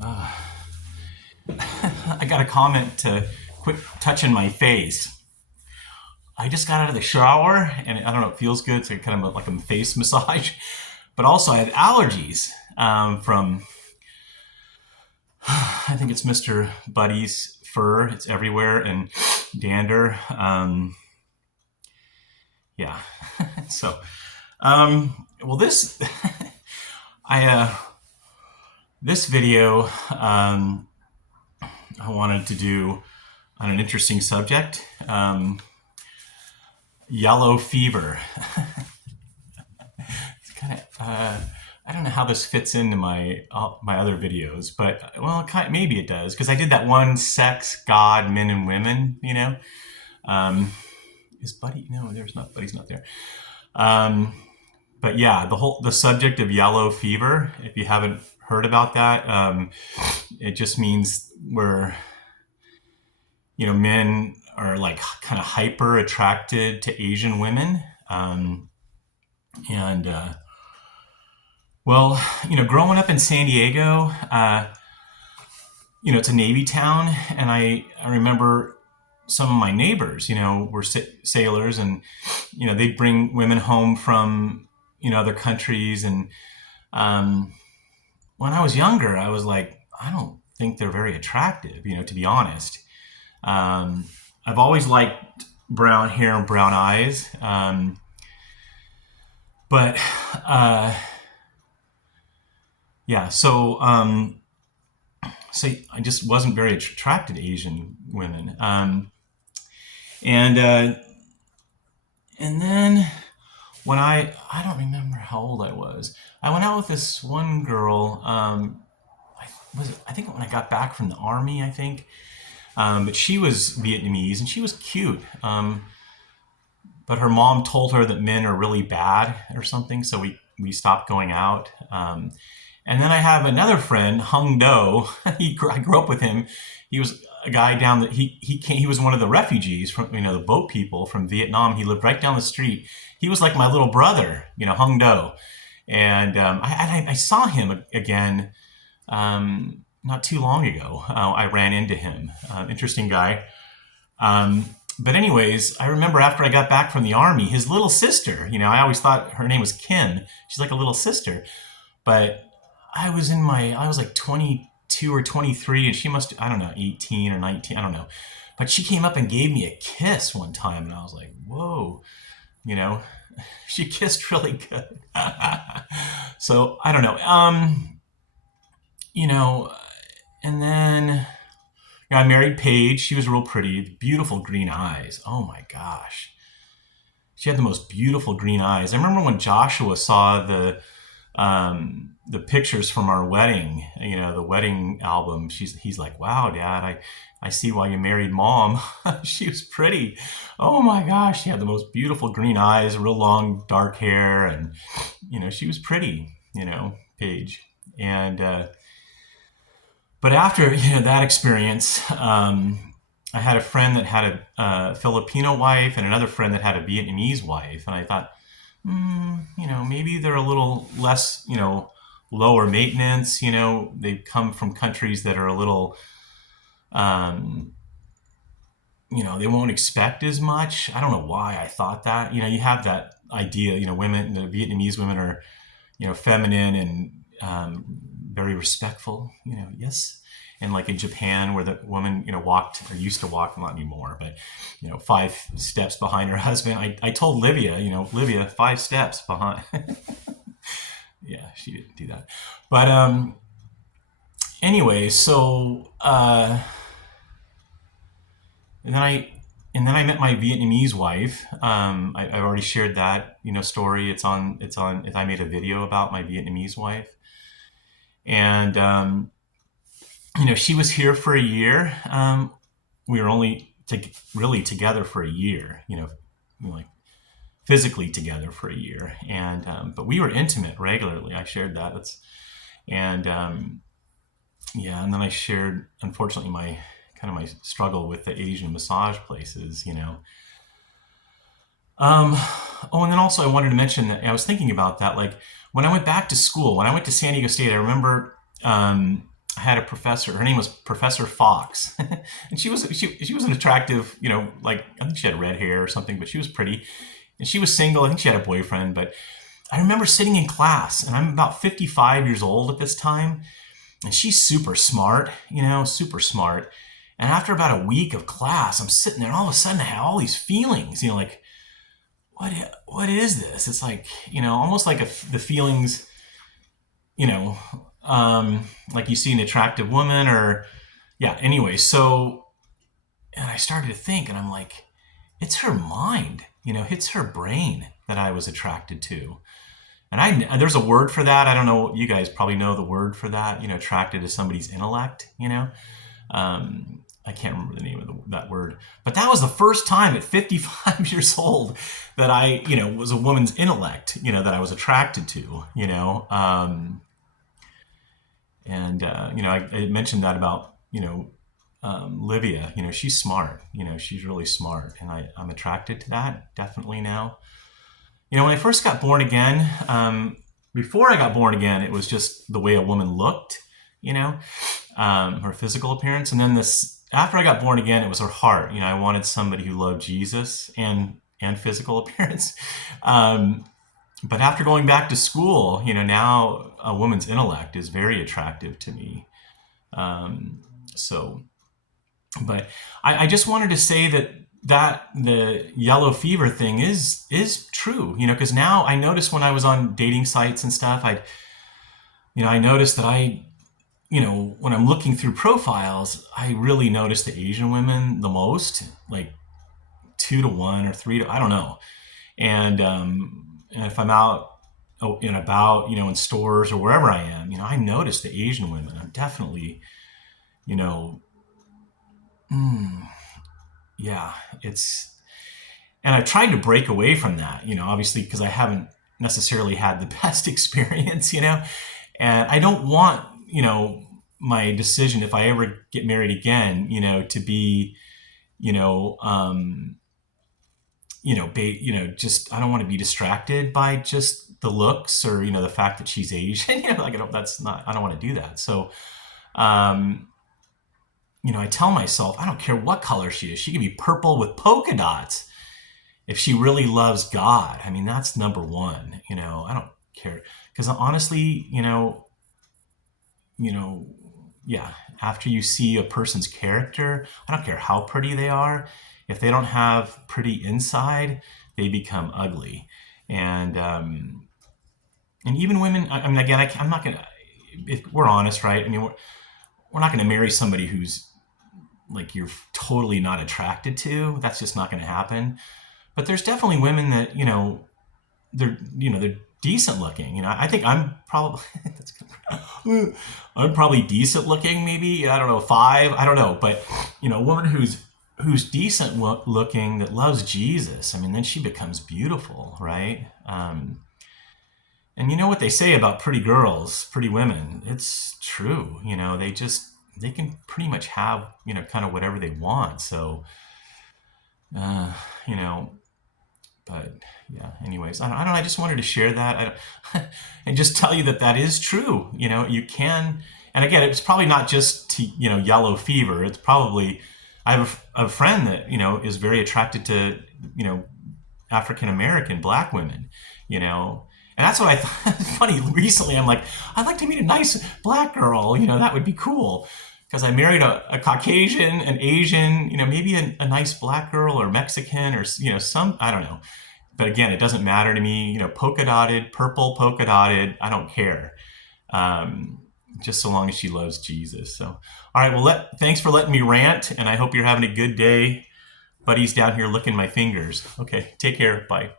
I got a comment to quit touching my face. I just got out of the shower and I don't know, it feels good. It's kind of like a face massage. But also, I have allergies from, I think it's Mr. Buddy's fur. It's everywhere and dander. Yeah. So, well, I, this video, I wanted to do on an interesting subject. Yellow fever. It's kind of I don't know how this fits into my other videos, but well, maybe it does because I did that one sex, God, men and women. Um, is Buddy? No, there's not. Buddy's not there. Um, but yeah, the subject of yellow fever. If you haven't heard about that, it just means where men are like kind of hyper attracted to Asian women. And Well, growing up in San Diego, it's a Navy town, and I remember some of my neighbors, were sailors, and they'd bring women home from other countries, and um, when I was younger, I was like, I don't think they're very attractive, to be honest. Um, I've always liked brown hair and brown eyes, but yeah, so I just wasn't very attracted to Asian women. And and then when I don't remember how old I was. I went out with this one girl. I think when I got back from the army, I think. But she was Vietnamese and she was cute. But her mom told her that men are really bad or something, so we stopped going out. And then I have another friend, Hung Do. I grew up with him. He was a guy down that he was one of the refugees from the boat people from Vietnam. He lived right down the street. He was like my little brother, Hung Do. And I saw him again not too long ago. I ran into him. Interesting guy. But anyways, I remember after I got back from the army, his little sister, I always thought her name was Kim. She's like a little sister. But I was like 22 or 23 and she must, I don't know, 18 or 19, I don't know. But she came up and gave me a kiss one time and I was like, whoa, you know, she kissed really good. So I don't know. You know, and then I married Paige. She was real pretty, beautiful green eyes. Oh my gosh. She had the most beautiful green eyes. I remember when Joshua saw the pictures from our wedding, the wedding album. He's like, wow, Dad, I see why you married Mom. She was pretty. Oh my gosh, she had the most beautiful green eyes, real long dark hair, and she was pretty. Paige. And but after that experience, I had a friend that had a Filipino wife and another friend that had a Vietnamese wife, and I thought, maybe they're a little less, lower maintenance. They come from countries that are a little, um, they won't expect as much. I don't know why I thought that. You have that idea. The Vietnamese women are, feminine and very respectful. Yes. And like in Japan, where the woman, walked or used to walk, not anymore, but 5 steps behind her husband. I told Livia, Livia, 5 steps behind. Yeah, she didn't do that. But anyway, so and then I met my Vietnamese wife. I've already shared that story. I made a video about my Vietnamese wife, and she was here for a year. We were only really together for a year. Like physically together for a year, and but we were intimate regularly. I shared that. And yeah, and then I shared, unfortunately, my struggle with the Asian massage places. Oh, and then also I wanted to mention that I was thinking about that. Like when I went back to school, when I went to San Diego State, I remember I had a professor. Her name was Professor Fox, and she was an attractive, like I think she had red hair or something, but she was pretty, and she was single. I think she had a boyfriend, but I remember sitting in class, and I'm about 55 years old at this time, and she's super smart, super smart. And after about a week of class, I'm sitting there, and all of a sudden I had all these feelings, like what is this? It's like, almost like the feelings, you know, like you see an attractive woman or, yeah, anyway. So, and I started to think, and I'm like, it's her mind, it's her brain that I was attracted to. And there's a word for that. I don't know. You guys probably know the word for that, attracted to somebody's intellect, I can't remember the name of that word, but that was the first time at 55 years old that I, was a woman's intellect, that I was attracted to, and I mentioned that about, Livia, she's smart, she's really smart, and I'm attracted to that definitely now. When I first got born again, before I got born again, it was just the way a woman looked, her physical appearance. And then after I got born again, it was her heart. I wanted somebody who loved Jesus and physical appearance. But after going back to school, now a woman's intellect is very attractive to me. But I just wanted to say that the yellow fever thing is true, because now I noticed when I was on dating sites and stuff, I noticed that when I'm looking through profiles, I really notice the Asian women the most, like 2 to 1 or 3 to, I don't know. And if I'm out and about, in stores or wherever I am, I notice the Asian women. I'm definitely, yeah, and I've tried to break away from that, obviously, because I haven't necessarily had the best experience, and I don't want, my decision, if I ever get married again, to be, just, I don't want to be distracted by just the looks or, the fact that she's Asian, like I don't want to do that. So, I tell myself, I don't care what color she is. She can be purple with polka dots if she really loves God. I mean, that's number one, I don't care. Because honestly, yeah, after you see a person's character, I don't care how pretty they are. If they don't have pretty inside, they become ugly. And even women, I mean, again, I'm not going to, if we're honest, right? I mean, we're not going to marry somebody who's like you're totally not attracted to. That's just not going to happen. But there's definitely women that, they're decent looking. I think I'm probably I'm probably decent looking, maybe, I don't know, 5, I don't know, but a woman who's decent looking that loves Jesus, I mean, then she becomes beautiful, right? And you know what they say about pretty girls, pretty women, it's true. They can pretty much have, kind of whatever they want. So, but yeah, anyways, I don't know. I just wanted to share that and just tell you that is true. You can, and again, it's probably not just to, yellow fever. It's probably, I have a friend that, is very attracted to, African American black women, and that's what I thought. Funny, recently I'm like, I'd like to meet a nice black girl, that would be cool. Because I married a Caucasian, an Asian, maybe a nice black girl or Mexican or, some, I don't know. But again, it doesn't matter to me, polka dotted, purple polka dotted, I don't care. Just so long as she loves Jesus. So, all right, well, thanks for letting me rant, and I hope you're having a good day. Buddy's down here licking my fingers. Okay, take care, bye.